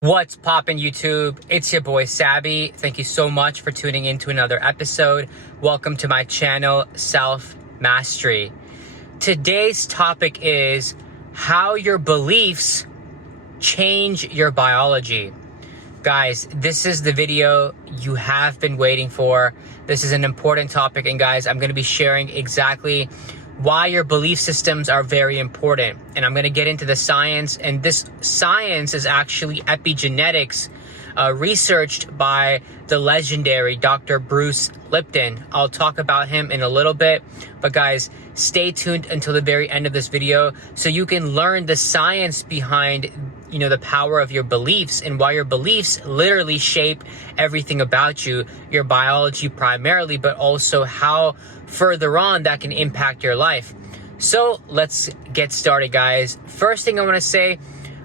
What's poppin' YouTube? It's your boy Sabby. Thank you so much for tuning in to another episode. Welcome to my channel, Self Mastery. Today's topic is how your beliefs change your biology. Guys, this is the video you have been waiting for. This is an important topic, and guys, I'm going to be sharing exactly why your belief systems are very important. And I'm going to get into the science, and this science is actually epigenetics, researched by the legendary Dr. Bruce Lipton. I'll talk about him in a little bit, but guys, stay tuned until the very end of this video so you can learn the science behind the power of your beliefs and why your beliefs literally shape everything about you, your biology primarily, but also how further on that can impact your life. So let's get started, guys. First thing I want to say,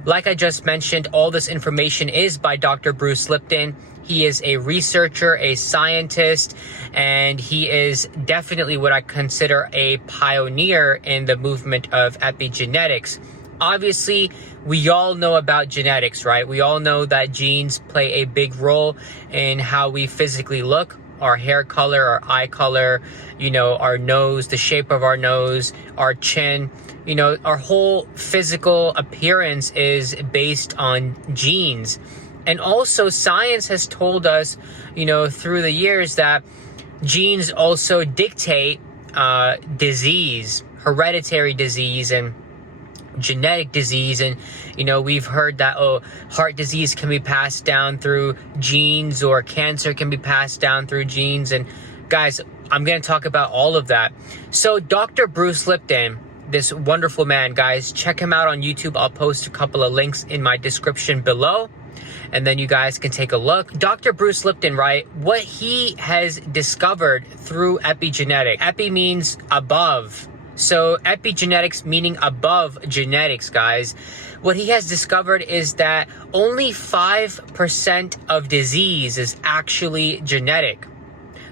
like I just mentioned, all this information is by Dr. Bruce Lipton. He is a researcher, a scientist, and he is definitely what I consider a pioneer in the movement of epigenetics. Obviously, we all know about genetics, right? We all know that genes play a big role in how we physically look, our hair color, our eye color, our nose, the shape of our nose, our chin, our whole physical appearance is based on genes. And also science has told us, through the years that genes also dictate disease, hereditary disease, and genetic disease. And we've heard that heart disease can be passed down through genes, or cancer can be passed down through genes. And guys, I'm going to talk about all of that. So Dr. Bruce Lipton, this wonderful man, guys, check him out on YouTube. I'll post a couple of links in my description below, and then you guys can take a look. Dr. Bruce Lipton, right, what he has discovered through epigenetics. Epi means above. So epigenetics meaning above genetics, guys. What he has discovered is that only 5% of disease is actually genetic.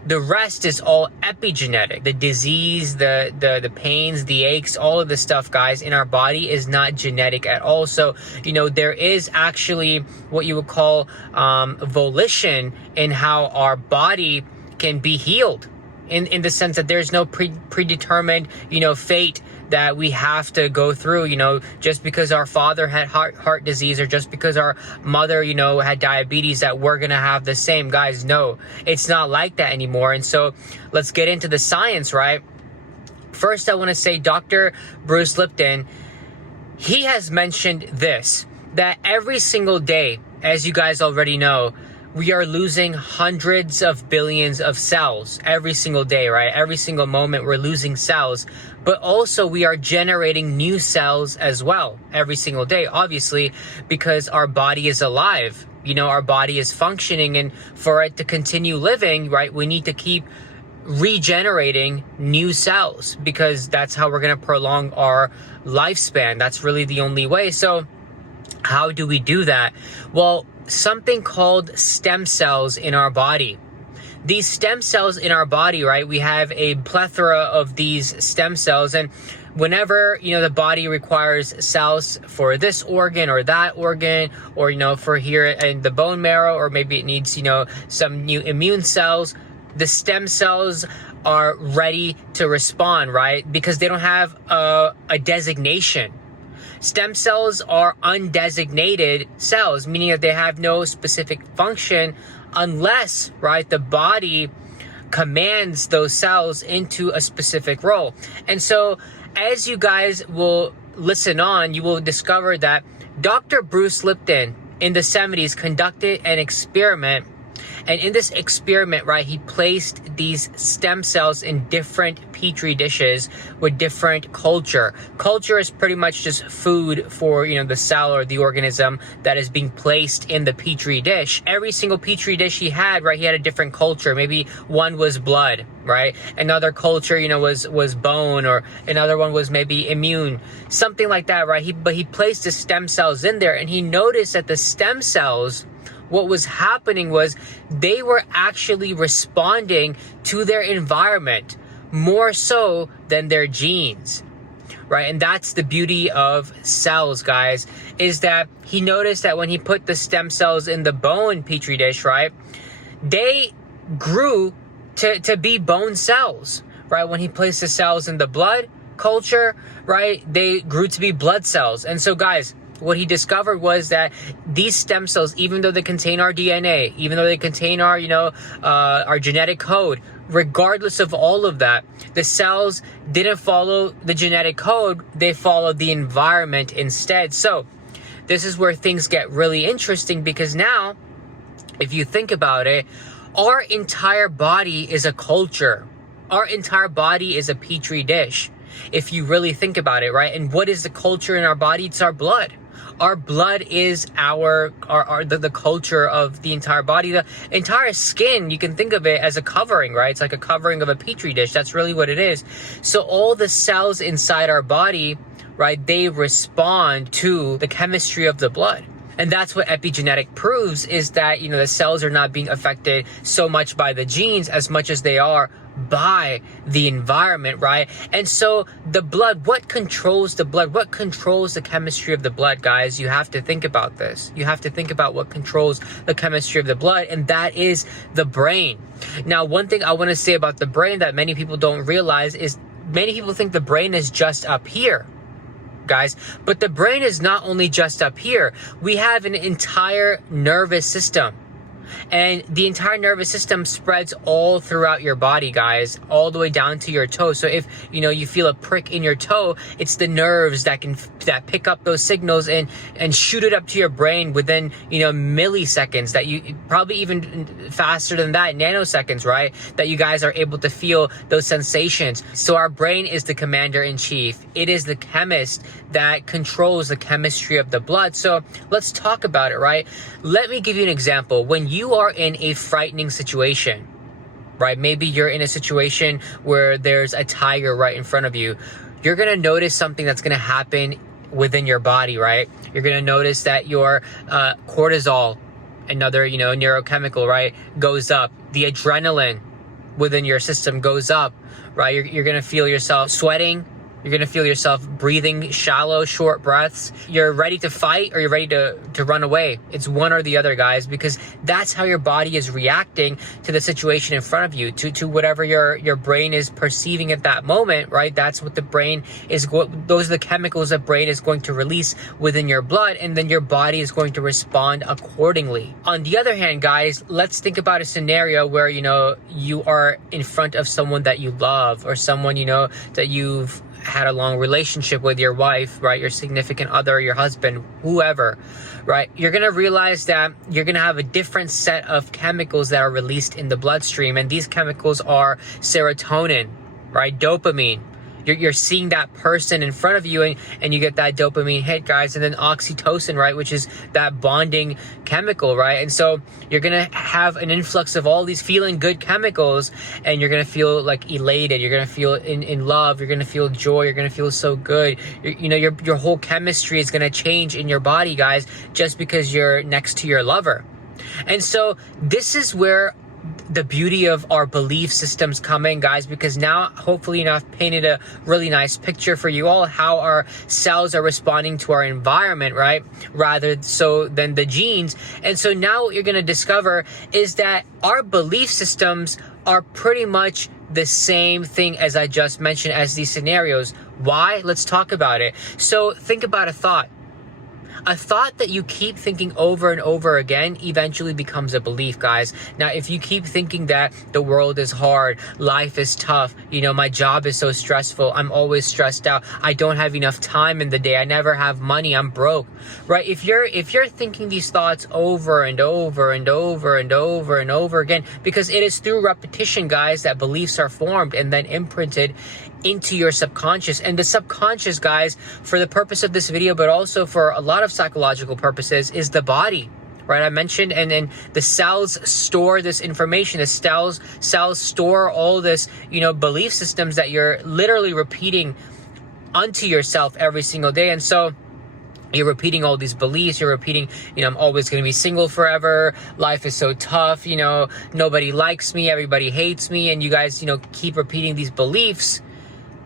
The rest is all epigenetic. The disease, the pains, the aches, all of the stuff, guys, in our body is not genetic at all. So, there is actually what you would call volition in how our body can be healed. In the sense that there's no predetermined, fate that we have to go through, just because our father had heart disease, or just because our mother, had diabetes, that we're going to have the same. Guys, no, it's not like that anymore. And so let's get into the science, right? First, I want to say Dr. Bruce Lipton, he has mentioned this, that every single day, as you guys already know, we are losing hundreds of billions of cells every single day, right? Every single moment we're losing cells, but also we are generating new cells as well every single day, obviously, because our body is alive. Our body is functioning, and for it to continue living, right, we need to keep regenerating new cells, because that's how we're going to prolong our lifespan. That's really the only way. So how do we do that? Well, something called stem cells in our body. These stem cells in our body, right, we have a plethora of these stem cells, and whenever the body requires cells for this organ or that organ, or for here in the bone marrow, or maybe it needs some new immune cells, the stem cells are ready to respond, right, because they don't have a designation. Stem cells are undesignated cells, meaning that they have no specific function unless, right, the body commands those cells into a specific role. And so as you guys will listen on, you will discover that Dr. Bruce Lipton in the 70s conducted an experiment. And in this experiment, right, he placed these stem cells in different petri dishes with different culture. Culture is pretty much just food for, the cell or the organism that is being placed in the petri dish. Every single petri dish he had, right, he had a different culture. Maybe one was blood, right? Another culture, was bone, or another one was maybe immune, something like that, right? But he placed the stem cells in there, and he noticed that the stem cells, what was happening was they were actually responding to their environment more so than their genes. right? And that's the beauty of cells, guys, is that he noticed that when he put the stem cells in the bone petri dish, right, they grew to be bone cells, right? When he placed the cells in the blood culture, right, they grew to be blood cells. And so, guys, what he discovered was that these stem cells, even though they contain our DNA, even though they contain our, our genetic code, regardless of all of that, the cells didn't follow the genetic code, they followed the environment instead. So this is where things get really interesting, because now, if you think about it, our entire body is a culture. Our entire body is a petri dish, if you really think about it, right? And what is the culture in our body? It's our blood. Our blood is the culture of the entire body. The entire skin, you can think of it as a covering, right? It's like a covering of a petri dish. That's really what it is. So all the cells inside our body, right, they respond to the chemistry of the blood. And that's what epigenetic proves, is that, the cells are not being affected so much by the genes as much as they are by the environment, right? And so the blood, what controls the blood? What controls the chemistry of the blood, guys? You have to think about this. You have to think about what controls the chemistry of the blood, and that is the brain. Now, one thing I want to say about the brain that many people don't realize is many people think the brain is just up here, guys, but the brain is not only just up here. We have an entire nervous system, and the entire nervous system spreads all throughout your body, guys, all the way down to your toe. So if you feel a prick in your toe, it's the nerves that pick up those signals and shoot it up to your brain within milliseconds, that you probably even faster than that, nanoseconds, right, that you guys are able to feel those sensations. So our brain is the commander in chief. It is the chemist that controls the chemistry of the blood. So let's talk about it, right? Let me give you an example. When you are in a frightening situation, right? Maybe you're in a situation where there's a tiger right in front of you. You're going to notice something that's going to happen within your body, right? You're going to notice that your cortisol, another, neurochemical, right, goes up. The adrenaline within your system goes up, right? You're going to feel yourself sweating. You're going to feel yourself breathing shallow, short breaths. You're ready to fight or you're ready to run away. It's one or the other, guys, because that's how your body is reacting to the situation in front of you, to whatever your brain is perceiving at that moment, right? That's what the brain is those are the chemicals the brain is going to release within your blood, and then your body is going to respond accordingly. On the other hand, guys, let's think about a scenario where, you are in front of someone that you love, or someone, that you've had a long relationship with, your wife, right, your significant other, your husband, whoever, right? You're going to realize that you're going to have a different set of chemicals that are released in the bloodstream, and these chemicals are serotonin, right, dopamine. You're seeing that person in front of you, and you get that dopamine hit, guys, and then oxytocin, right, which is that bonding chemical, right? And so you're going to have an influx of all these feeling good chemicals, and you're going to feel like elated. You're going to feel in love. You're going to feel joy. You're going to feel so good. Your whole chemistry is going to change in your body, guys, just because you're next to your lover. And so this is where the beauty of our belief systems come in, guys, because now hopefully I've painted a really nice picture for you all how our cells are responding to our environment, right, rather so than the genes. And so now what you're going to discover is that our belief systems are pretty much the same thing as I just mentioned as these scenarios. Why? Let's talk about it. So think about a thought. A thought that you keep thinking over and over again eventually becomes a belief, guys. Now, if you keep thinking that the world is hard, life is tough, my job is so stressful, I'm always stressed out, I don't have enough time in the day, I never have money, I'm broke, right? If you're thinking these thoughts over and over and over and over and over again, because it is through repetition, guys, that beliefs are formed and then imprinted into your subconscious. And the subconscious, guys, for the purpose of this video, but also for a lot of psychological purposes, is the body, right? I mentioned, and the cells store this information. The cells store all this, belief systems that you're literally repeating unto yourself every single day. And so you're repeating all these beliefs. You're repeating, I'm always going to be single forever. Life is so tough. Nobody likes me. Everybody hates me. And you guys, keep repeating these beliefs.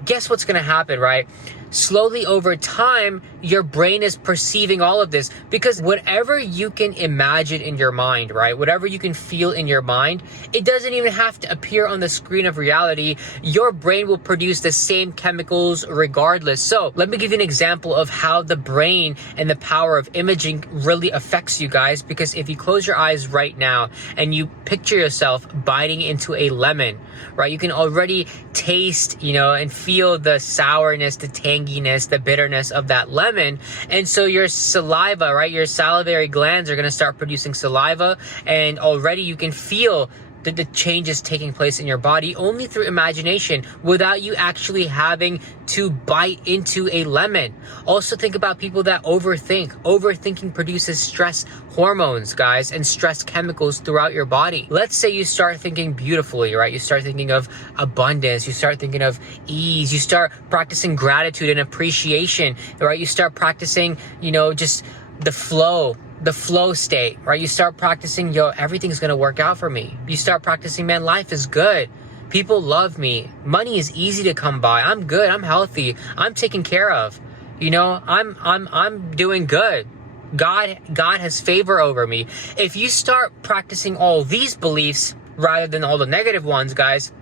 Guess what's going to happen, right? slowly over time, your brain is perceiving all of this, because whatever you can imagine in your mind, right? Whatever you can feel in your mind, it doesn't even have to appear on the screen of reality. Your brain will produce the same chemicals regardless. So let me give you an example of how the brain and the power of imaging really affects you guys. Because if you close your eyes right now and you picture yourself biting into a lemon, right? You can already taste, and feel the sourness, the tanginess, the bitterness of that lemon. And so your saliva, right? Your salivary glands are going to start producing saliva, and already you can feel the changes taking place in your body only through imagination, without you actually having to bite into a lemon. Also, think about people that overthink. Overthinking produces stress hormones, guys, and stress chemicals throughout your body. Let's say you start thinking beautifully, right? You start thinking of abundance. You start thinking of ease. You start practicing gratitude and appreciation, right? You start practicing, just the flow state, right? You start practicing, everything's gonna work out for me. You start practicing, man, life is good. People love me. Money is easy to come by. I'm good. I'm healthy. I'm taken care of. I'm doing good. God has favor over me. If you start practicing all these beliefs rather than all the negative ones, guys,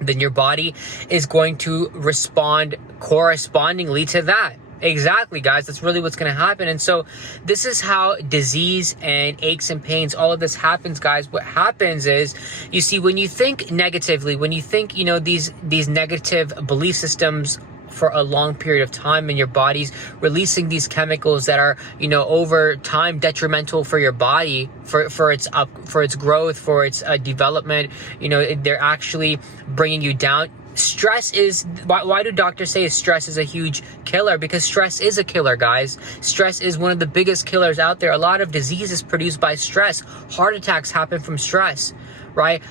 then your body is going to respond correspondingly to that. Exactly, guys. That's really what's going to happen. And so this is how disease and aches and pains, all of this happens, guys. What happens is, you see, when you think negatively, when you think, these negative belief systems for a long period of time, and your body's releasing these chemicals that are, over time detrimental for your body, for its growth, for its development, they're actually bringing you down. Stress is, why do doctors say stress is a huge killer? Because stress is a killer, guys. Stress is one of the biggest killers out there. A lot of disease is produced by stress. Heart attacks happen from stress, right?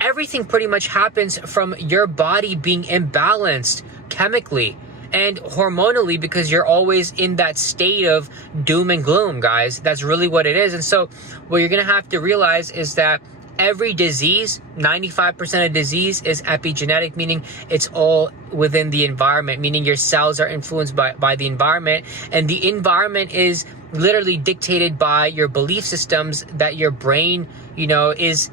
Everything pretty much happens from your body being imbalanced chemically and hormonally, because you're always in that state of doom and gloom, guys. That's really what it is. And so what you're going to have to realize is that every disease, 95% of disease, is epigenetic, meaning it's all within the environment, meaning your cells are influenced by the environment. And the environment is literally dictated by your belief systems that your brain, is,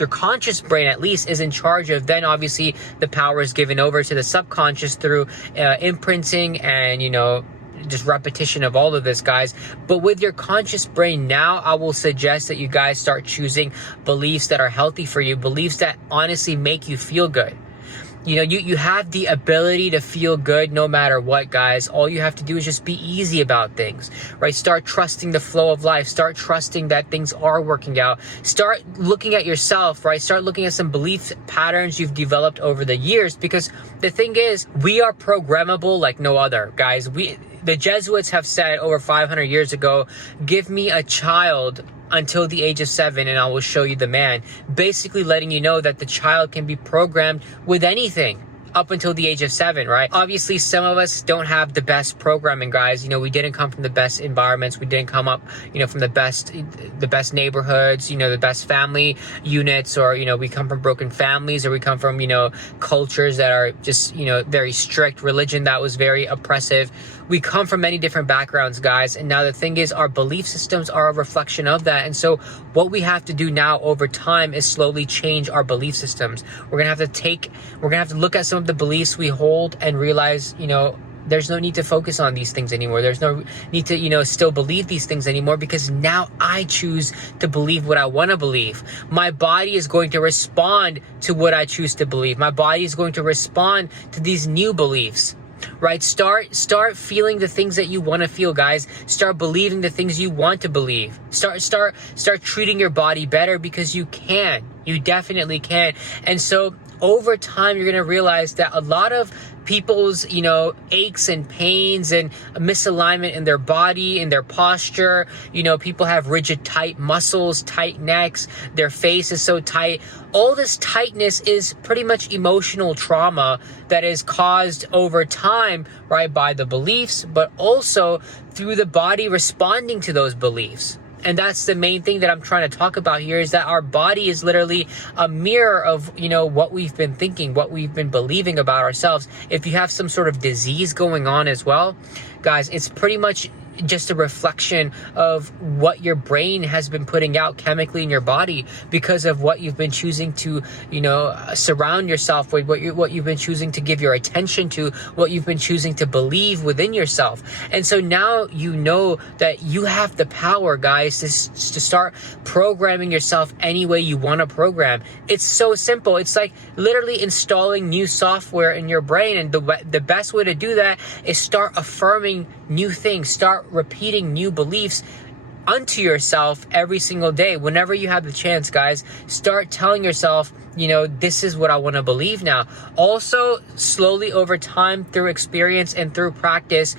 your conscious brain at least, is in charge of. Then obviously the power is given over to the subconscious through imprinting and, just repetition of all of this, guys. But with your conscious brain now, I will suggest that you guys start choosing beliefs that are healthy for you, beliefs that honestly make you feel good. You have the ability to feel good no matter what, guys. All you have to do is just be easy about things, right? Start trusting the flow of life. Start trusting that things are working out. Start looking at yourself, right? Start looking at some belief patterns you've developed over the years, because the thing is, we are programmable like no other, guys. The Jesuits have said over 500 years ago, give me a child until the age of 7 and I will show you the man. Basically letting you know that the child can be programmed with anything up until the age of 7, right? Obviously, some of us don't have the best programming, guys. We didn't come from the best environments. We didn't come up, from the best neighborhoods, the best family units, or, we come from broken families, or we come from, cultures that are just, very strict, religion that was very oppressive. We come from many different backgrounds, guys. And now the thing is, our belief systems are a reflection of that. And so what we have to do now over time is slowly change our belief systems. We're going to have to look at some of the beliefs we hold and realize, there's no need to focus on these things anymore. There's no need to, still believe these things anymore, because now I choose to believe what I want to believe. My body is going to respond to what I choose to believe. My body is going to respond to these new beliefs. Right? Start feeling the things that you want to feel, guys. Start believing the things you want to believe. Start treating your body better, because you can. You definitely can. And so over time, you're going to realize that a lot of people's, aches and pains and misalignment in their body, in their posture, people have rigid, tight muscles, tight necks, their face is so tight. All this tightness is pretty much emotional trauma that is caused over time, right, by the beliefs, but also through the body responding to those beliefs. And that's the main thing that I'm trying to talk about here, is that our body is literally a mirror of, what we've been thinking, what we've been believing about ourselves. If you have some sort of disease going on as well, guys, it's pretty much just a reflection of what your brain has been putting out chemically in your body because of what you've been choosing to, surround yourself with, what you've been choosing to give your attention to, what you've been choosing to believe within yourself. And so now you know that you have the power, guys, to start programming yourself any way you want to program. It's so simple. It's like literally installing new software in your brain. And the best way to do that is start affirming new things, start repeating new beliefs unto yourself every single day. Whenever you have the chance, guys, start telling yourself, this is what I want to believe now. Also, slowly over time, through experience and through practice,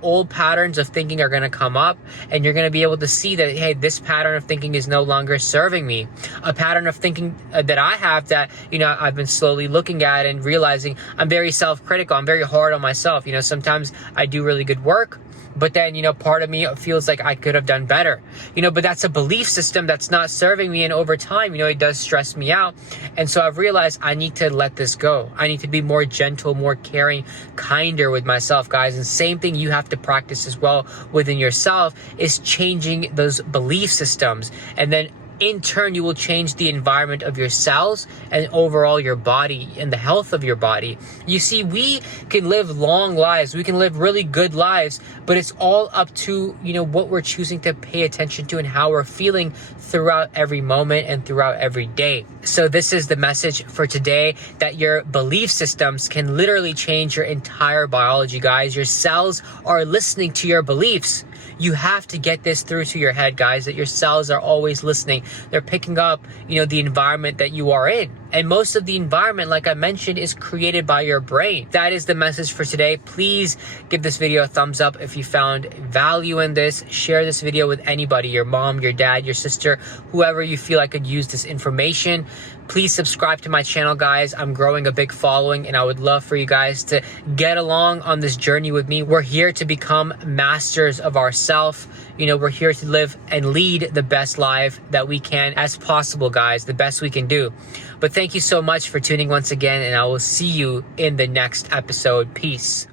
old patterns of thinking are going to come up, and you're going to be able to see that, hey, this pattern of thinking is no longer serving me. A pattern of thinking that I have that, I've been slowly looking at and realizing I'm very self-critical. I'm very hard on myself. Sometimes I do really good work, but then, part of me feels like I could have done better, but that's a belief system that's not serving me. And over time, it does stress me out. And so I've realized I need to let this go. I need to be more gentle, more caring, kinder with myself, guys. And same thing you have to practice as well within yourself, is changing those belief systems. And then in turn, you will change the environment of your cells and overall your body and the health of your body. You see, we can live long lives. We can live really good lives, but it's all up to, what we're choosing to pay attention to and how we're feeling throughout every moment and throughout every day. So this is the message for today, that your belief systems can literally change your entire biology, guys. Your cells are listening to your beliefs. You have to get this through to your head, guys, that your cells are always listening. They're picking up, the environment that you are in. And most of the environment, like I mentioned, is created by your brain. That is the message for today. Please give this video a thumbs up if you found value in this. Share this video with anybody, your mom, your dad, your sister, whoever you feel like could use this information. Please subscribe to my channel, guys. I'm growing a big following, and I would love for you guys to get along on this journey with me. We're here to become masters of ourselves. We're here to live and lead the best life that we can as possible, guys, the best we can do. But thank you so much for tuning once again, and I will see you in the next episode. Peace.